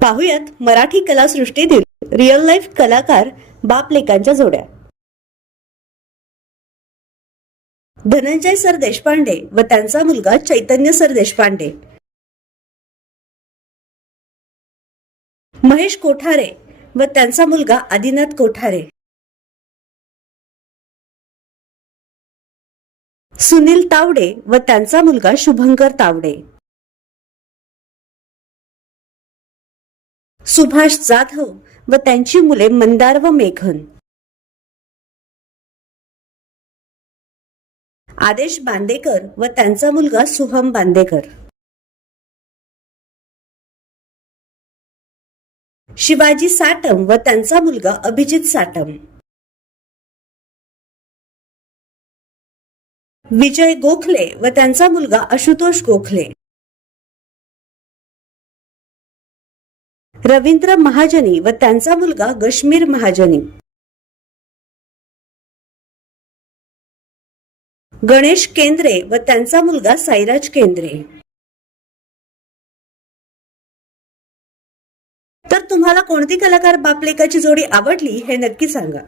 पाहुयात Marathi कलासृष्टीतील real life कलाकार बाप लेकांच्या जोड्या. धनंजय सर देशपांडे व त्यांचा मुलगा चैतन्य सर देशपांडे, महेश कोठारे व त्यांचा मुलगा आदिनाथ कोठारे, सुनील तावडे व त्यांचा मुलगा शुभंकर तावडे, सुभाष जाधव व त्यांची मुले मंदार व मेघन, आदेश बांदेकर व त्यांचा मुलगा सुहम बांदेकर, शिवाजी साटम व त्यांचा मुलगा अभिजित साटम, विजय गोखले व त्यांचा मुलगा आशुतोष गोखले, रवींद्र महाजनी व त्यांचा मुलगा गश्मीर महाजनी, गणेश केंद्रे व त्यांचा मुलगा साईराज केंद्रे. तर तुम्हाला कोणती कलाकार बापलेकाची जोडी आवडली हे नक्की सांगा.